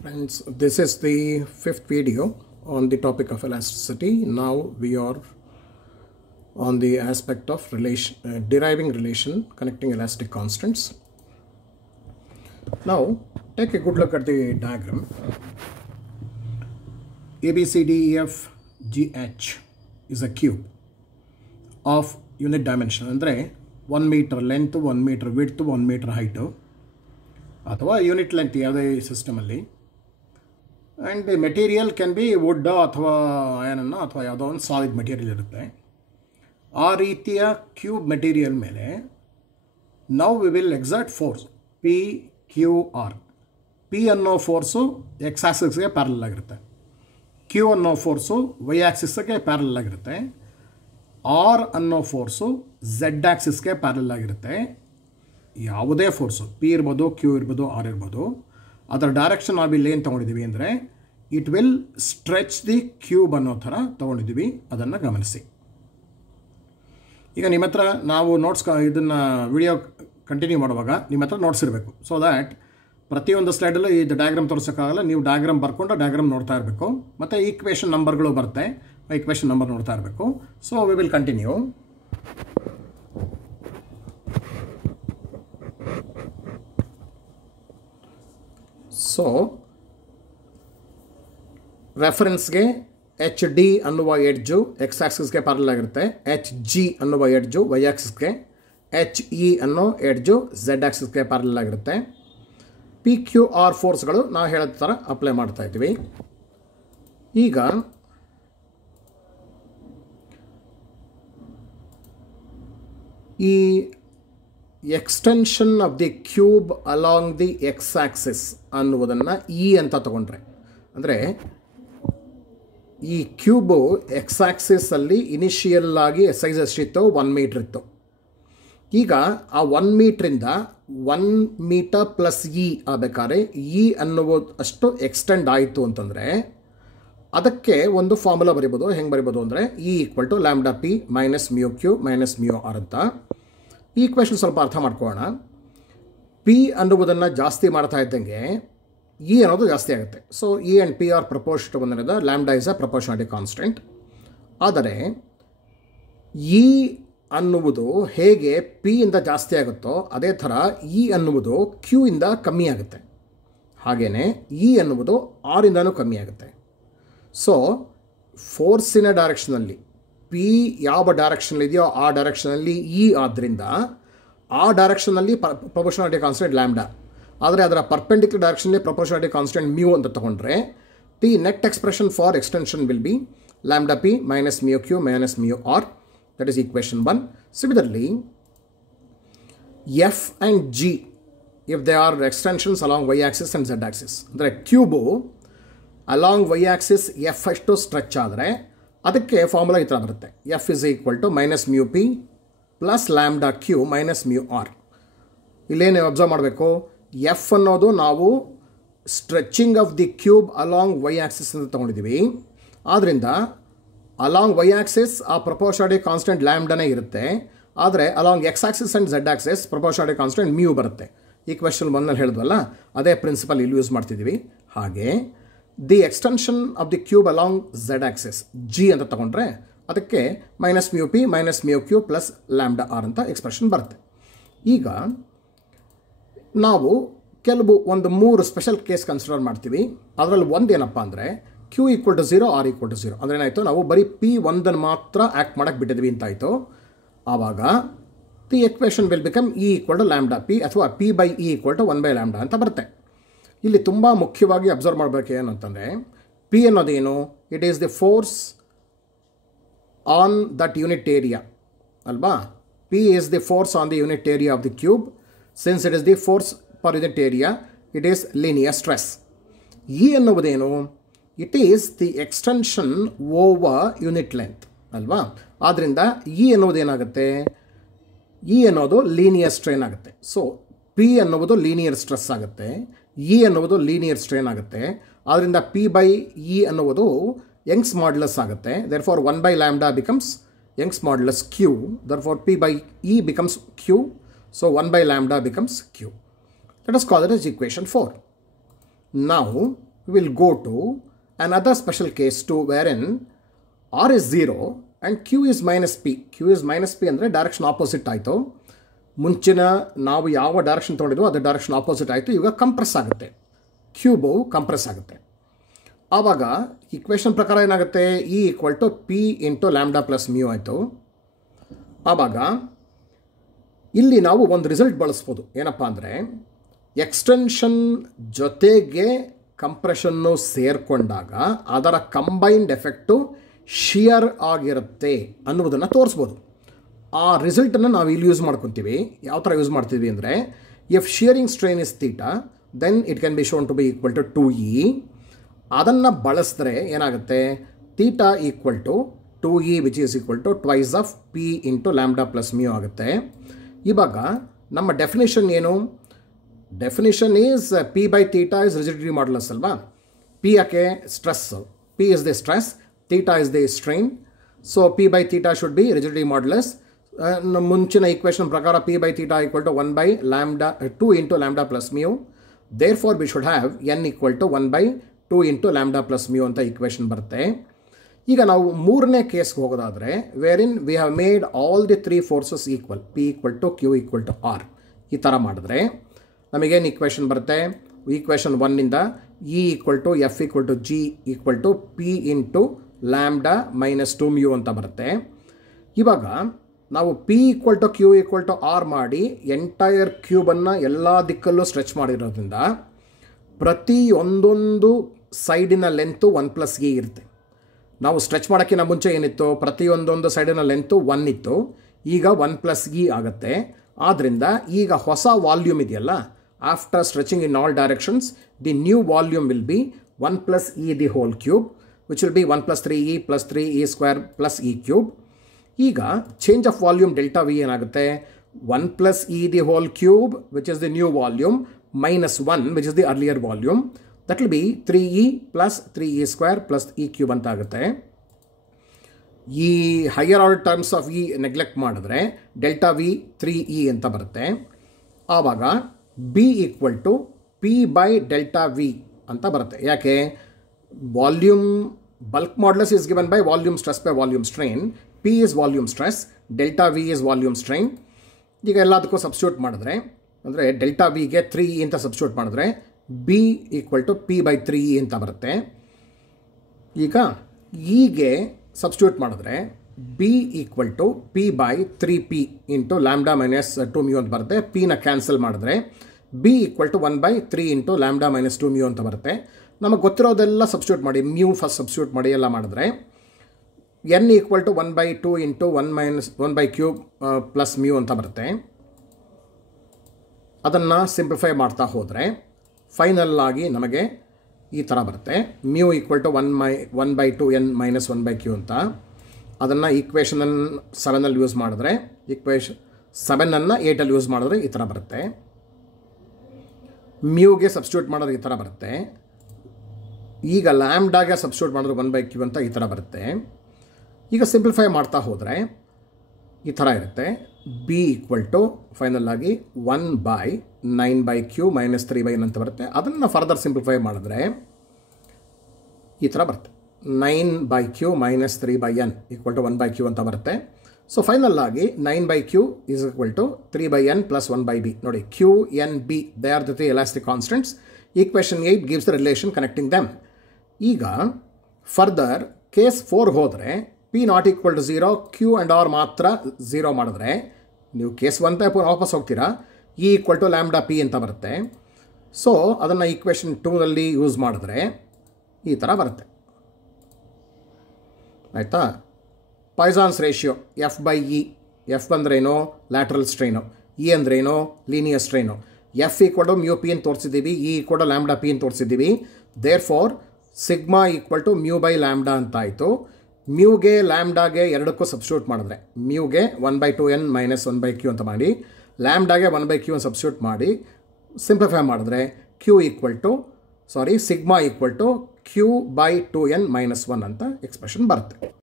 Friends, this is the fifth video on the topic of elasticity. Now we are on the aspect of deriving relation connecting elastic constants. Now take a good look at the diagram. ABCDEFGH is a cube of unit dimension. Andre 1 meter length, 1 meter width, 1 meter height. ಅಥವಾ unit length ಯಾವುದೇ ಸಿಸ್ಟಮಲ್ಲಿ and the material can be wood ಅಥವಾ ಅಯನನ್ನು ಅಥವಾ ಯಾವುದೋ ಒಂದು solid material ಇರುತ್ತೆ. ಆ ರೀತಿಯ ಕ್ಯೂಬ್ ಮೆಟೀರಿಯಲ್ ಮೇಲೆ ನಾವು we will exert force PQR. P ಅನ್ನೋ ಫೋರ್ಸು ಎಕ್ಸ್ ಆಕ್ಸಿಸ್ಗೆ ಪ್ಯಾರಲಲ್ ಆಗಿರುತ್ತೆ, Q ಅನ್ನೋ ಫೋರ್ಸು ವೈ ಆಕ್ಸಿಸ್ಗೆ ಪ್ಯಾರಲಲ್ ಆಗಿರುತ್ತೆ, R ಅನ್ನೋ ಫೋರ್ಸು ಝೆಡ್ ಆಕ್ಸಿಸ್ಗೆ ಪ್ಯಾರಲಲ್ ಆಗಿರುತ್ತೆ. ಯಾವುದೇ ಫೋರ್ಸು P ಇರ್ಬೋದು, Q ಇರ್ಬೋದು, R ಇರ್ಬೋದು, ಅದರ ಡೈರೆಕ್ಷನ್ ನಾವು ಇಲ್ಲಿ ಏನು ತೊಗೊಂಡಿದ್ದೀವಿ ಅಂದರೆ it will stretch the cube ಅನ್ನೋ ಥರ ತೊಗೊಂಡಿದ್ದೀವಿ. ಅದನ್ನು ಗಮನಿಸಿ. ಈಗ ನಿಮ್ಮ ಹತ್ರ ನಾವು ನೋಟ್ಸ್ ಇದನ್ನು ವಿಡಿಯೋ ಕಂಟಿನ್ಯೂ ಮಾಡುವಾಗ ನಿಮ್ಮ ಹತ್ರ ನೋಟ್ಸ್ ಇರಬೇಕು. ಸೊ ದ್ಯಾಟ್ ಪ್ರತಿಯೊಂದು ಸ್ಲೈಡಲ್ಲೂ ಇದು ಡಯಾಗ್ರಾಮ್ ತೋರಿಸೋಕ್ಕಾಗಲ್ಲ, ನೀವು ಡಯಾಗ್ರಾಮ್ ಬರ್ಕೊಂಡು ಡಯಾಗ್ರಾಮ್ ನೋಡ್ತಾ ಇರಬೇಕು. ಮತ್ತು ಈಕ್ವೇಷನ್ ನಂಬರ್ಗಳು ಬರುತ್ತೆ, ಈಕ್ವೇಷನ್ ನಂಬರ್ ನೋಡ್ತಾ ಇರಬೇಕು. So we will continue. So ರೆಫರೆನ್ಸ್ಗೆ ಎಚ್ ಡಿ ಅನ್ನುವ ಎಡ್ಜು ಎಕ್ಸ್ ಆಕ್ಸಿಸ್ಗೆ ಪ್ಯಾರಲಲ್ ಆಗಿರುತ್ತೆ, ಎಚ್ ಜಿ ಅನ್ನುವ ಎಡ್ಜು ವೈ ಆಕ್ಸಿಸ್ಗೆ, ಎಚ್ ಇ ಅನ್ನೋ ಎಡ್ಜು ಝೆಡ್ ಆಕ್ಸಿಸ್ಗೆ ಪ್ಯಾರಲಲ್ ಆಗಿರುತ್ತೆ. PQR ಫೋರ್ಸ್ಗಳು ನಾವು ಹೇಳಿದ ಥರ ಅಪ್ಲೈ ಮಾಡ್ತಾ ಇದ್ದೀವಿ. ಈಗ ಈ extension of the cube along the X axis ಅನ್ನುವುದನ್ನು ಇ ಅಂತ ತಗೊಂಡ್ರೆ, ಅಂದರೆ ಈ ಕ್ಯೂಬು ಎಕ್ಸ್ ಆಕ್ಸಿಸಲ್ಲಿ ಇನಿಷಿಯಲ್ ಆಗಿ ಸೈಜ್ ಎಷ್ಟಿತ್ತು, 1 ಮೀಟ್ರ್ ಇತ್ತು. ಈಗ ಆ 1 ಮೀಟ್ರಿಂದ 1 ಮೀಟರ್ ಪ್ಲಸ್ ಇ ಆಗಬೇಕಾದ್ರೆ ಇ ಅನ್ನುವ ಅಷ್ಟು ಎಕ್ಸ್ಟೆಂಡ್ ಆಯಿತು ಅಂತಂದರೆ ಅದಕ್ಕೆ ಒಂದು ಫಾರ್ಮುಲಾ ಬರಿಬೋದು. ಹೆಂಗೆ ಬರಿಬೋದು ಅಂದರೆ E = λp - μq - μr ಅಂತ. ಈ ಈಕ್ವೇಷನ್ ಸ್ವಲ್ಪ ಅರ್ಥ ಮಾಡ್ಕೊಳ್ಳೋಣ. P ಅನ್ನುವುದನ್ನು ಜಾಸ್ತಿ ಮಾಡ್ತಾ ಇದ್ದಂಗೆ E ಅನ್ನೋದು ಜಾಸ್ತಿ ಆಗುತ್ತೆ. So E and P are proportion ಬಂದಿರೋದು lambda is a proportionality constant. ಆದರೆ E ಅನ್ನುವುದು ಹೇಗೆ P ಇಂದ ಜಾಸ್ತಿ ಆಗುತ್ತೋ ಅದೇ ಥರ E ಅನ್ನುವುದು Q ಇಂದ ಕಮ್ಮಿ ಆಗುತ್ತೆ. ಹಾಗೆಯೇ E ಅನ್ನುವುದು R ಇಂದನೂ ಕಮ್ಮಿ ಆಗುತ್ತೆ. ಸೊ ಫೋರ್ಸಿನ ಡೈರೆಕ್ಷನಲ್ಲಿ P ಯಾವ ಡೈರೆಕ್ಷನಲ್ಲಿ ಇದೆಯೋ ಆ ಡೈರೆಕ್ಷನಲ್ಲಿ E ಆದ್ದರಿಂದ ಆ ಡೈರೆಕ್ಷನಲ್ಲಿ ಪ್ರಪೋರ್ಷನಾಲಿಟಿ ಕಾನ್ಸ್ಟೆಂಟ್ ಲ್ಯಾಂಬ್ಡಾ. ಆದರೆ ಅದರ ಪರ್ಪೆಂಡಿಕ್ಯುಲರ್ ಡೈರೆಕ್ಷನಲ್ಲಿ ಪ್ರಪೋರ್ಷನಾಲಿಟಿ ಕಾನ್ಸ್ಟೆಂಟ್ ಮ್ಯೂ ಅಂತ ತೊಗೊಂಡ್ರೆ the net expression for extension will be λp - μq - μr. That is equation 1. Similarly F and G if they are extensions along Y axis and Z axis, ಅಂದರೆ cube along Y axis F ಅಷ್ಟು stretch ಆದರೆ ಅದಕ್ಕೆ formula ಈ ಥರ ಬರುತ್ತೆ. F = -μp + λq - μr. ಇಲ್ಲೇನು observe ಮಾಡಬೇಕು, F ಅನ್ನೋದು ನಾವು stretching of the cube along Y axis ಅಂತ ತೊಗೊಂಡಿದ್ದೀವಿ. ಆದ್ದರಿಂದ ಅಲಾಂಗ್ ವೈ ಆಕ್ಸಿಸ್ ಆ ಪ್ರಪೋರ್ಷನಾಲಿಟಿ ಕಾನ್ಸ್ಟೆಂಟ್ ಲ್ಯಾಂಬ್ಡಾನೇ ಇರುತ್ತೆ. ಆದರೆ along X axis and Z axis proportionality constant mu ಬರುತ್ತೆ. ಈಕ್ವೇಷನ್ 1ನಲ್ಲಿ ಹೇಳಿದ್ವಲ್ಲ ಅದೇ ಪ್ರಿನ್ಸಿಪಲ್ ಇಲ್ಲಿ ಯೂಸ್ ಮಾಡ್ತಿದ್ದೀವಿ. ಹಾಗೆ the extension of the cube along Z axis G ಅಂತ ತಗೊಂಡ್ರೆ ಅದಕ್ಕೆ -μp - μq + λr ಅಂತ ಎಕ್ಸ್ಪ್ರೆಷನ್ ಬರುತ್ತೆ. ಈಗ ನಾವು ಒಂದು 3 ಸ್ಪೆಷಲ್ ಕೇಸ್ ಕನ್ಸಿಡರ್ ಮಾಡ್ತೀವಿ. ಅದರಲ್ಲಿ ಒಂದು ಏನಪ್ಪ ಅಂದರೆ Q = 0, R = 0. ಅಂದರೆ ಏನಾಯಿತು, ನಾವು ಬರೀ P1 ಮಾತ್ರ ಆ್ಯಕ್ಟ್ ಮಾಡೋಕ್ಕೆ ಬಿಟ್ಟಿದ್ವಿ ಅಂತಾಯಿತು. ಆವಾಗ the equation will become E = λp ಅಥವಾ P/E = 1/λ ಅಂತ ಬರುತ್ತೆ. ಇಲ್ಲಿ ತುಂಬ ಮುಖ್ಯವಾಗಿ ಅಬ್ಸರ್ವ್ ಮಾಡಬೇಕು ಏನಂತಂದರೆ P ಅನ್ನೋದೇನು, it is the force on that unit area ಅಲ್ವಾ. P is the force on the unit area of the cube. Since it is the force per unit area it is linear stress. E ಅನ್ನುವುದೇನು, it is the extension over unit length ಅಲ್ವಾ. ಆದ್ದರಿಂದ E ಅನ್ನೋದೇನಾಗುತ್ತೆ, E ಅನ್ನೋದು linear strain ಆಗುತ್ತೆ. So P ಅನ್ನುವುದು linear stress ಆಗುತ್ತೆ, E ಅನ್ನುವುದು linear strain ಆಗುತ್ತೆ. ಆದ್ದರಿಂದ P/E ಅನ್ನುವುದು ಯಂಗ್ಸ್ ಮಾಡ್ಯುಲಸ್ ಆಗುತ್ತೆ. Therefore 1/λ becomes Young's modulus Q. Therefore P/E becomes Q. So 1/λ becomes Q. Let us call it as equation 4. Now we will go to another special case too, wherein r is 0 and q is minus p. q is minus p ಅಂದರೆ direction opposite ಆಯಿತು. ಮುಂಚಿನ ನಾವು ಯಾವ direction ತೊಗೊಂಡಿದ್ವೋ ಅದು direction opposite ಆಯಿತು. ಈಗ compress ಆಗುತ್ತೆ, cube compress ಆಗುತ್ತೆ. ಆವಾಗ ಇಕ್ವೇಷನ್ ಪ್ರಕಾರ ಏನಾಗುತ್ತೆ, E equal to P into lambda plus mu ಆಯಿತು. ಆವಾಗ ಇಲ್ಲಿ ನಾವು ಒಂದು ರಿಸಲ್ಟ್ ಬಳಸ್ಬೋದು. ಏನಪ್ಪ ಅಂದರೆ ಎಕ್ಸ್ಟೆನ್ಷನ್ ಜೊತೆಗೆ ಕಂಪ್ರೆಷನ್ನು ಸೇರಿಕೊಂಡಾಗ ಅದರ ಕಂಬೈನ್ಡ್ ಎಫೆಕ್ಟು ಶಿಯರ್ ಆಗಿರುತ್ತೆ ಅನ್ನುವುದನ್ನು ತೋರಿಸ್ಬೋದು. ಆ ರಿಸಲ್ಟನ್ನು ನಾವು ಇಲ್ಲಿ ಯೂಸ್ ಮಾಡ್ಕೊತೀವಿ. ಯಾವ ಥರ ಯೂಸ್ ಮಾಡ್ತೀವಿ ಅಂದರೆ, if shearing strain is theta then it can be shown to be equal to 2e. ಅದನ್ನು ಬಳಸಿದ್ರೆ ಏನಾಗುತ್ತೆ, theta equal to 2e which is equal to twice of P into lambda plus mu ಆಗುತ್ತೆ. ಇವಾಗ ನಮ್ಮ definition ಏನು, definition is P by theta is rigidity modulus ಅಲ್ವಾ. P ಯಾಕೆ, stress. P is the stress, theta is the strain. So P by theta should be rigidity modulus. ಮುಂಚಿನ equation ಪ್ರಕಾರ P by theta equal to 1 by lambda 2 into lambda plus mu. Therefore we should have n equal to 1 by 2 into lambda plus mu ಅಂತ equation ಬರುತ್ತೆ. ಈಗ ನಾವು ಮೂರನೇ ಕೇಸ್ಗೆ ಹೋಗೋದಾದರೆ, where in we have made all the 3 forces equal, P equal to Q equal to R. ಈ ಥರ ಮಾಡಿದ್ರೆ ನಮಗೇನು ಈಕ್ವೇಷನ್ ಬರುತ್ತೆ, ಈಕ್ವೇಷನ್ 1ಇಂದ E equal to F equal to G equal to P into lambda minus 2 mu ಅಂತ ಬರುತ್ತೆ. ಇವಾಗ ನಾವು P equal to Q equal to R ಮಾಡಿ ಎಂಟೈರ್ ಕ್ಯೂಬನ್ನು ಎಲ್ಲ ದಿಕ್ಕಲ್ಲೂ ಸ್ಟ್ರೆಚ್ ಮಾಡಿರೋದ್ರಿಂದ ಪ್ರತಿ ಒಂದೊಂದು ಸೈಡಿನ ಲೆಂತು 1 + e ಇರುತ್ತೆ. ನಾವು ಸ್ಟ್ರೆಚ್ ಮಾಡೋಕ್ಕಿಂತ ಮುಂಚೆ ಏನಿತ್ತು, ಪ್ರತಿಯೊಂದೊಂದು ಸೈಡಿನ ಲೆಂತು 1 ಇತ್ತು, ಈಗ 1 + e ಆಗುತ್ತೆ. ಆದ್ದರಿಂದ ಈಗ ಹೊಸ ವಾಲ್ಯೂಮ್ ಇದೆಯಲ್ಲ, after stretching in all directions the new volume will be 1 + e the whole cube which will be 1 + 3e + 3e square + e cube. ಈಗ change of volume delta V ಏನಾಗುತ್ತೆ, 1 + e the whole cube which is the new volume minus 1 which is the earlier volume. That will be 3e + 3e square + e cube ಅಂತ ಆಗುತ್ತೆ. ಈ higher order terms of E neglect ಮಾಡಿದ್ರೆ delta V 3e ಅಂತ ಬರುತ್ತೆ. ಆವಾಗ B equal to P by delta V ಅಂತ ಬರುತ್ತೆ. ಯಾಕೆ, volume bulk modulus is given by volume stress by volume strain. P is volume stress, delta V is volume strain. ಈಗ ಎಲ್ಲದಕ್ಕೂ substitute ಮಾಡಿದ್ರೆ, ಅಂದರೆ ಡೆಲ್ಟಾ ವಿಗೆ 3e ಅಂತ ಸಬ್ಸ್ಟಿಟ್ಯೂಟ್ ಮಾಡಿದ್ರೆ B equal to P by 3e ಅಂತ ಬರುತ್ತೆ. ಈಗ ಇಗೆ ಸಬ್ಸ್ಟಿಟ್ಯೂಟ್ ಮಾಡಿದ್ರೆ B equal to P by 3p into lambda minus 2 mu ಅಂತ ಬರುತ್ತೆ. ಪಿನ ಕ್ಯಾನ್ಸಲ್ ಮಾಡಿದ್ರೆ B equal to 1 by 3 into lambda minus 2 mu ಅಂತ ಬರುತ್ತೆ. ನಮಗೆ ಗೊತ್ತಿರೋದೆಲ್ಲ ಸಬ್ಸ್ಟಿಟ್ಯೂಟ್ ಮಾಡಿ, ಮ್ಯೂ ಫಸ್ಟ್ ಸಬ್ಸ್ಟಿಟ್ಯೂಟ್ ಮಾಡಿ ಎಲ್ಲ ಮಾಡಿದ್ರೆ N equal to 1 by 2 into 1 by cube plus mu ಅಂತ ಬರುತ್ತೆ. ಅದನ್ನು ಸಿಂಪ್ಲಿಫೈ ಮಾಡ್ತಾ ಹೋದರೆ ಫೈನಲ್ ಆಗಿ ನಮಗೆ ಈ ಥರ ಬರುತ್ತೆ, mu equal to 1 by 2n minus 1 by Q ಅಂತ. ಅದನ್ನು ಈಕ್ವೇಷನ್ 7 ಯೂಸ್ ಮಾಡಿದ್ರೆ, ಈಕ್ವೇಷನ್ 7 8 ಯೂಸ್ ಮಾಡಿದ್ರೆ ಈ ಥರ ಬರುತ್ತೆ. ಮ್ಯೂಗೆ ಸಬ್ಸ್ಟಿಟ್ಯೂಟ್ ಮಾಡಿದ್ರೆ ಈ ಥರ ಬರುತ್ತೆ. ಈಗ ಲ್ಯಾಂಬ್ಡಾಗೆ ಸಬ್ಸ್ಟಿಟ್ಯೂಟ್ ಮಾಡಿದ್ರೆ 1 ಬೈ ಕ್ಯೂ ಅಂತ ಈ ಥರ ಬರುತ್ತೆ. ಈಗ ಸಿಂಪ್ಲಿಫೈ ಮಾಡ್ತಾ ಹೋದರೆ ಈ ಥರ ಇರುತ್ತೆ, ಬಿ ಈಕ್ವಲ್ ಟು ಫೈನಲ್ ಆಗಿ 1 by 9 by Q minus 3 by n ಅಂತ ಬರುತ್ತೆ. ಅದನ್ನು ಫರ್ದರ್ ಸಿಂಪ್ಲಿಫೈ ಮಾಡಿದ್ರೆ ಈ ಥರ ಬರುತ್ತೆ, 9 by Q minus 3 by n equal to 1 by Q ಅಂತ ಬರುತ್ತೆ. ಸೊ ಫೈನಲ್ ಆಗಿ 9 by Q is equal to 3 by n plus 1 by B. ನೋಡಿ, Q N B they are the 3 elastic constants. Equation 8 gives the relation connecting them. ಈಗ further case 4 ಹೋದರೆ P not equal to 0, Q and R ಮಾತ್ರ 0 ಮಾಡಿದ್ರೆ ನೀವು case 1 type ವಾಪಸ್ ಹೋಗ್ತೀರಾ, E equal to lambda P ಅಂತ ಬರುತ್ತೆ. ಸೊ ಅದನ್ನು ಈಕ್ವೇಷನ್ 2 ಯೂಸ್ ಮಾಡಿದ್ರೆ ಈ ಥರ ಬರುತ್ತೆ. ಆಯಿತಾ, Poisson's ratio F by E. F ಬಂದ್ರೇನು, ಲ್ಯಾಟ್ರಲ್ ಸ್ಟ್ರೈನು. ಇ ಅಂದ್ರೇನು, linear strain. F equal to mu P ಅಂತ ತೋರಿಸಿದ್ದೀವಿ, E equal to lambda P ಅಂತ ತೋರಿಸಿದ್ದೀವಿ. Therefore sigma equal to mu by lambda ಅಂತ ಆಯಿತು. ಮ್ಯೂಗೆ ಲ್ಯಾಂಬ್ಡಾಗೆ ಎರಡಕ್ಕೂ ಸಬ್ಸ್ಟಿಟ್ಯೂಟ್ ಮಾಡಿದ್ರೆ, ಮ್ಯೂಗೆ 1 by 2n minus 1 by Q ಅಂತ ಮಾಡಿ, ಲ್ಯಾಂಬ್ಡಾಗೆ 1 ಬೈ ಕ್ಯೂ ಅಂತ ಸಬ್ಸ್ಟಿಟ್ಯೂಟ್ ಮಾಡಿ ಸಿಂಪ್ಲಿಫೈ ಮಾಡಿದ್ರೆ sigma equal to Q by 2n minus 1 ಅಂತ ಎಕ್ಸ್ಪ್ರೆಷನ್ ಬರುತ್ತೆ.